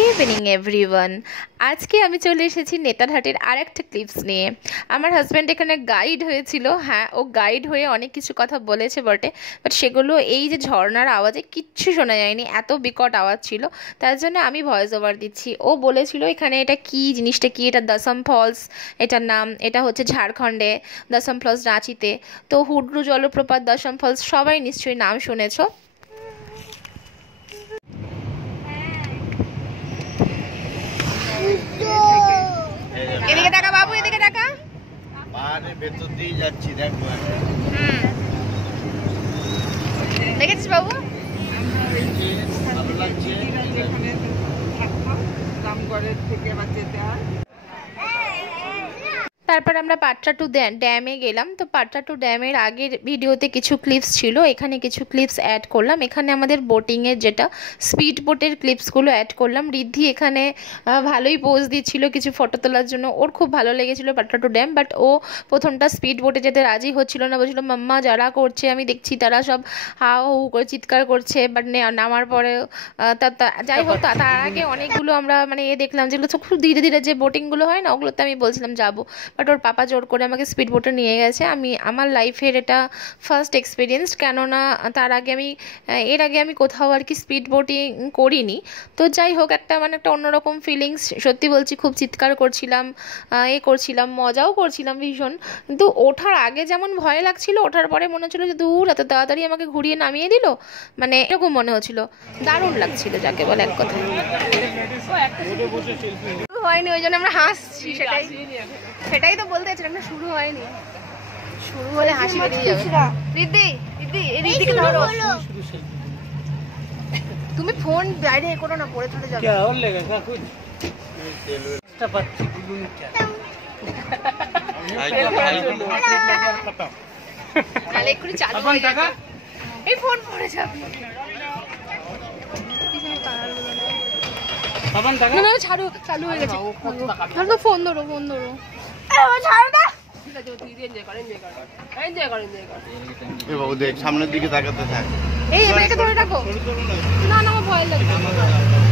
Good evening everyone. আজকে আমি চলে এসেছি নেতারহাটের আরেকটা ক্লিপস নিয়ে। আমার হাজব্যান্ড এখানে গাইড হয়েছিল। হ্যাঁ, ও গাইড হয়ে অনেক কিছু কথা বলেছে বটে, বাট সেগুলো এই যে ঝর্ণার আওয়াজে কিচ্ছু শোনা যায়নি, এত বিকট আওয়াজ ছিল। তার জন্য আমি ভয়েস ওভার দিচ্ছি। ও বলেছিল এখানে এটা কি জিনিসটা কি, এটা দশম ফলস এটার নাম, এটা হচ্ছে ঝাড়খণ্ডে দশম ফলস রাঁচিতে। তো হুডরু জলপ্রপাত, দশম ফলস সবাই নিশ্চয়ই নাম শুনেছো। এদিকে টাকা বাবু, এদিকে টাকা। পাহাড়ের ভেতর দিয়ে যাচ্ছি, দেখো। দেখেছিস বাবু? ভালো লাগছে। তারপর আমরা পাট্রাটু ড্যামে গেলাম। তো পাট্রাটু ড্যামের আগের ভিডিওতে কিছু ক্লিপস ছিল, এখানে কিছু ক্লিপস অ্যাড করলাম। এখানে আমাদের বোটিংয়ের যেটা স্পিড বোটের ক্লিপসগুলো অ্যাড করলাম। রিদ্ধি এখানে ভালোই পোজ দিচ্ছিল কিছু ফটো তোলার জন্য, ওর খুব ভালো লেগেছিলো পাট্রাটু ড্যাম। বাট ও প্রথমটা স্পিড বোটে যেতে রাজি হচ্ছিল না, বলছিল মাম্মা যারা করছে আমি দেখছি তারা সব হাও হু করে চিৎকার করছে। বাট নামার পরে যাই হোক, তার আগে অনেকগুলো আমরা মানে দেখলাম যেগুলো খুব ধীরে ধীরে যে বোটিংগুলো হয় না, ওগুলোতে আমি বলছিলাম যাবো, বাট ওর পাপা জোর করে আমাকে স্পিড বোটে নিয়ে গেছে। আমার লাইফের এটা ফার্স্ট এক্সপিরিয়েন্স, কেননা এর আগে আমি কোথাও আর কি স্পিড বোটিং করিনি। তো যাই হোক, একটা অন্যরকম ফিলিংস, সত্যি বলছি। খুব চিৎকার করছিলাম, করছিলাম, মজাও করছিলাম ভীষণ। কিন্তু ওঠার আগে যেমন ভয় লাগছিল, ওঠার পরে মনে হচ্ছিলো যে দূর এত তাড়াতাড়ি আমাকে ঘুরিয়ে নামিয়ে দিল, মানে এরকম মনে হচ্ছিল। দারুণ লাগছিল যাকে বলে এক কথা। হয়নি, ওই জন্য আমরা হাসছি। সেটাই তো বলতে চাইছিলাম, না শুরু হয়নি, শুরু হলে হাসি বেরিয়ে যাবে। রিদ্দিকে ধরো, তুমি ফোন বাইরে করো না, পড়ে চলে যাবে। এক্ষুনি চালু হয়ে যাবে, এই ফোন পড়ে যাবে। না ছাড়ো, চালু হয়ে গেছে। ফোন ধরো, বাবু দেখ, সামনের দিকে তাকাতে থাক। এই মেয়েকে ধরে রাখো। না আমার ভয় লাগছে।